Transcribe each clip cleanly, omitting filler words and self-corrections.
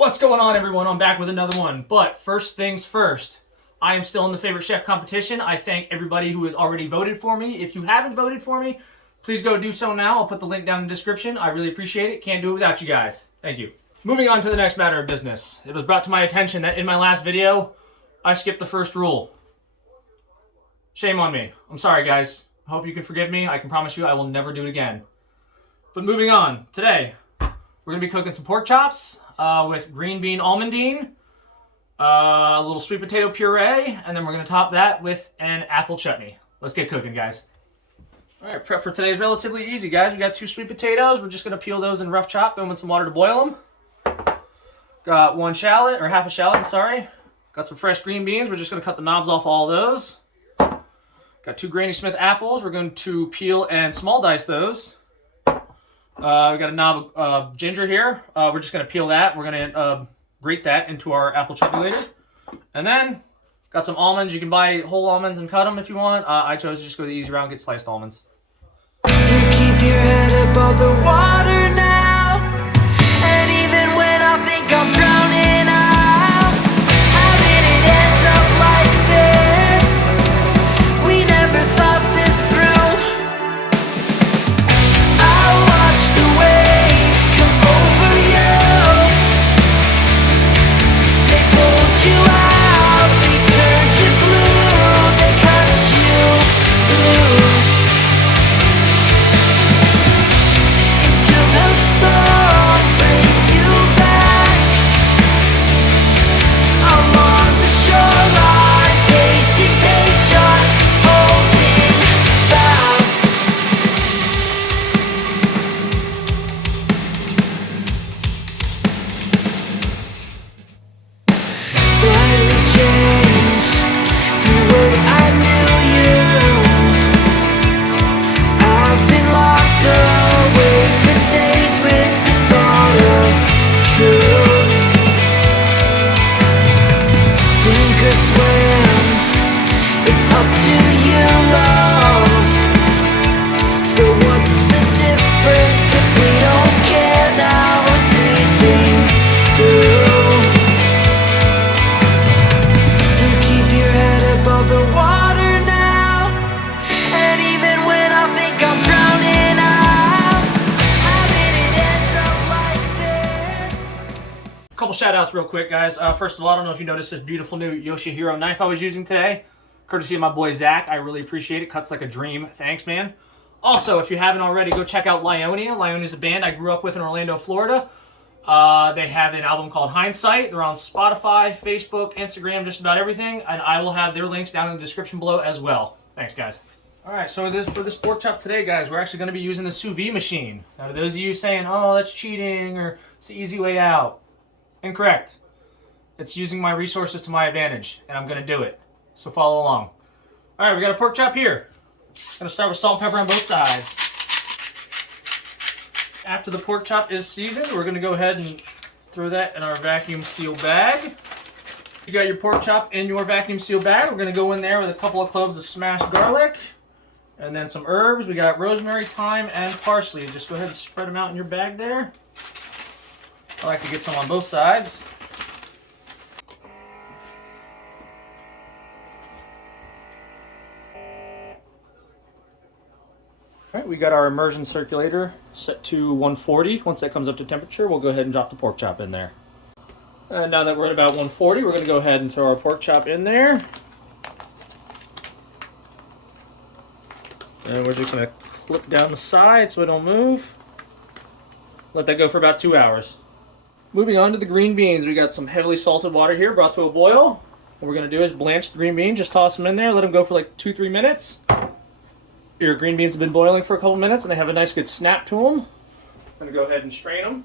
What's going on, everyone? I'm back with another one. But first things first, I am still in the favorite chef competition. I thank everybody who has already voted for me. If you haven't voted for me, please go do so now. I'll put the link down in the description. I really appreciate it. Can't do it without you guys. Thank you. Moving on to the next matter of business. It was brought to my attention that in my last video, I skipped the first rule. Shame on me. I'm sorry, guys. I hope you can forgive me. I can promise you I will never do it again. But moving on, today, we're going to be cooking some pork chops with green bean almondine, a little sweet potato puree, and then we're going to top that with an apple chutney. Let's get cooking, guys. All right, prep for today is relatively easy, guys. We got 2 sweet potatoes. We're just going to peel those and rough chop, throw them in some water to boil them. Got 1 shallot, or half a shallot, I'm sorry. Got some fresh green beans. We're just going to cut the knobs off all those. Got 2 Granny Smith apples. We're going to peel and small dice those. We got a knob of ginger here. We're just going to peel that. We're going to grate that into our apple chutney later. And then, got some almonds. You can buy whole almonds and cut them if you want. I chose to just go the easy route and get sliced almonds. You keep your head above the water now. And even when I think I'm drowning out, how did it end up like this? We never thought this through. I watch the waves come over you. They pulled you out, they turned you blue, they cut you loose. Until the storm brings you back. I'm on the shoreline, pacing patient, holding fast. Slightly changed from the way I knew you. I've been locked away for days with this thought of truth. Sink or swim, it's up to you, love. So what's the difference if we don't care now or see things through? You keep your head above the water now. And even when I think I'm drowning out, how did it end up like this? A couple shout outs real quick, guys. First of all, I don't know if you noticed this beautiful new Yoshihiro knife I was using today. Courtesy of my boy Zach. I really appreciate it. Cuts like a dream. Thanks, man. Also, if you haven't already, go check out Lyonia. Lyonia is a band I grew up with in Orlando, Florida. They have an album called Hindsight. They're on Spotify, Facebook, Instagram, just about everything. And I will have their links down in the description below as well. Thanks, guys. All right, so for this pork chop today, guys, we're actually going to be using the sous vide machine. Now, to those of you saying, oh, that's cheating, or it's the easy way out. Incorrect. It's using my resources to my advantage, and I'm going to do it. So follow along. All right, we got a pork chop here. Going to start with salt and pepper on both sides. After the pork chop is seasoned, we're going to go ahead and throw that in our vacuum seal bag. You got your pork chop in your vacuum seal bag. We're going to go in there with a couple of cloves of smashed garlic and then some herbs. We got rosemary, thyme, and parsley. Just go ahead and spread them out in your bag there. I like to get some on both sides. All right, we got our immersion circulator set to 140. Once that comes up to temperature, we'll go ahead and drop the pork chop in there. And now that we're at about 140, we're going to go ahead and throw our pork chop in there. And we're just going to clip down the side so it don't move. Let that go for about 2 hours. Moving on to the green beans, we got some heavily salted water here brought to a boil. What we're going to do is blanch the green beans, just toss them in there, let them go for like 2-3 minutes. Your green beans have been boiling for a couple minutes and they have a nice good snap to them. I'm going to go ahead and strain them.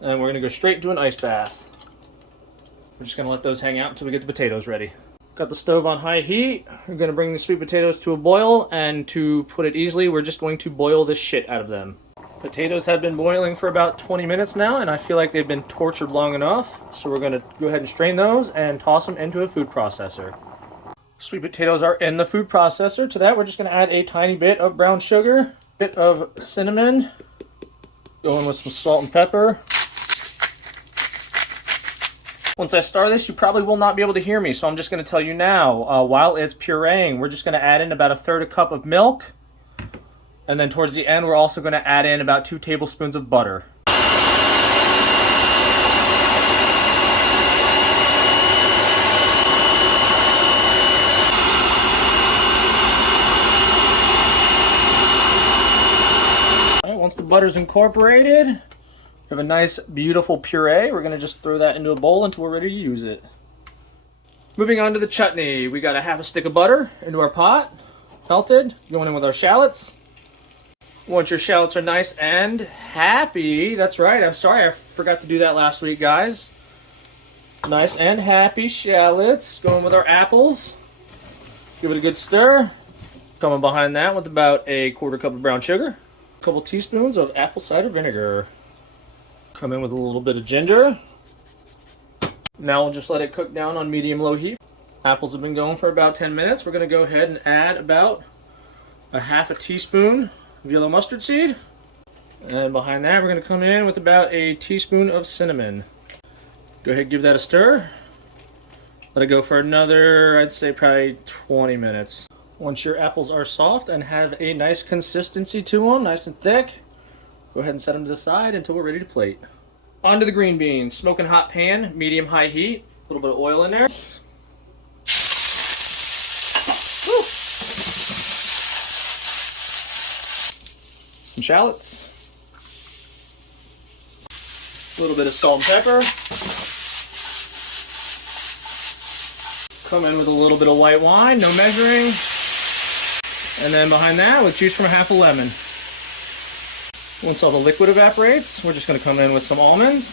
And we're going to go straight into an ice bath. We're just going to let those hang out until we get the potatoes ready. Got the stove on high heat. We're going to bring the sweet potatoes to a boil, and to put it easily, we're just going to boil the shit out of them. Potatoes have been boiling for about 20 minutes now, and I feel like they've been tortured long enough. So we're going to go ahead and strain those and toss them into a food processor. Sweet potatoes are in the food processor. To that, we're just going to add a tiny bit of brown sugar, bit of cinnamon, going with some salt and pepper. Once I start this, you probably will not be able to hear me, so I'm just going to tell you now. While it's pureeing, we're just going to add in about 1/3 cup of milk. And then towards the end, we're also going to add in about 2 tablespoons of butter. All right, once the butter's incorporated, we have a nice, beautiful puree. We're going to just throw that into a bowl until we're ready to use it. Moving on to the chutney. We got a 1/2 stick of butter into our pot, melted, going in with our shallots. Once your shallots are nice and happy, that's right, I'm sorry, I forgot to do that last week, guys. Nice and happy shallots, going with our apples. Give it a good stir. Coming behind that with about a 1/4 cup of brown sugar. A couple teaspoons of apple cider vinegar. Come in with a little bit of ginger. Now we'll just let it cook down on medium-low heat. Apples have been going for about 10 minutes. We're going to go ahead and add about a 1/2 teaspoon of yellow mustard seed. And behind that, we're going to come in with about a teaspoon of cinnamon. Go ahead and give that a stir. Let it go for another, I'd say probably 20 minutes. Once your apples are soft and have a nice consistency to them, nice and thick, go ahead and set them to the side until we're ready to plate. On to the green beans. Smoking hot pan, medium-high heat. A little bit of oil in there. Woo. Some shallots. A little bit of salt and pepper. Come in with a little bit of white wine, no measuring. And then behind that, with juice from a 1/2 lemon. Once all the liquid evaporates, we're just going to come in with some almonds.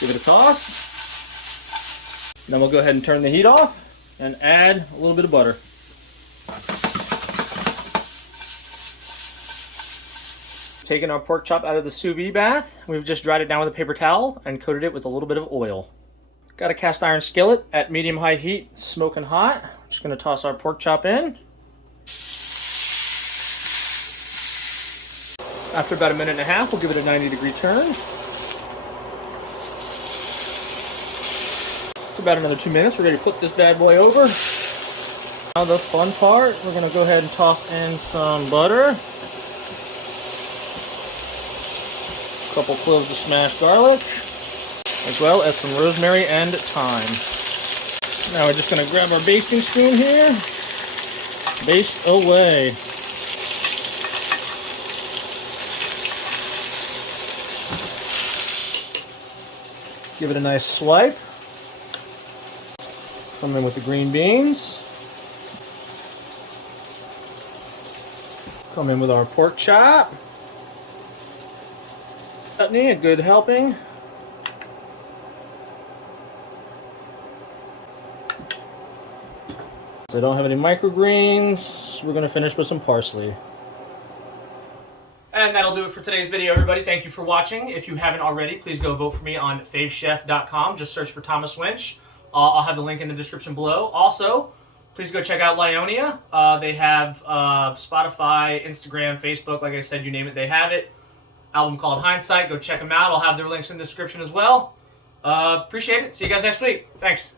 Give it a toss. Then we'll go ahead and turn the heat off and add a little bit of butter. Taking our pork chop out of the sous vide bath, we've just dried it down with a paper towel and coated it with a little bit of oil. Got a cast iron skillet at medium-high heat, smoking hot. Just going to toss our pork chop in. After about 1.5 minutes, we'll give it a 90-degree turn. For about another 2 minutes, we're ready to flip this bad boy over. Now the fun part, we're going to go ahead and toss in some butter. A couple cloves of smashed garlic, as well as some rosemary and thyme. Now we're just going to grab our basting spoon here. Baste away. Give it a nice swipe. Come in with the green beans. Come in with our pork chop. Chutney, a good helping. So I don't have any microgreens. We're going to finish with some parsley. And that'll do it for today's video, everybody. Thank you for watching. If you haven't already, please go vote for me on favechef.com. Just search for Thomas Winch. I'll have the link in the description below. Also, please go check out Lyonia. They have Spotify, Instagram, Facebook. Like I said, you name it, they have it. Album called Hindsight. Go check them out. I'll have their links in the description as well. Appreciate it. See you guys next week. Thanks.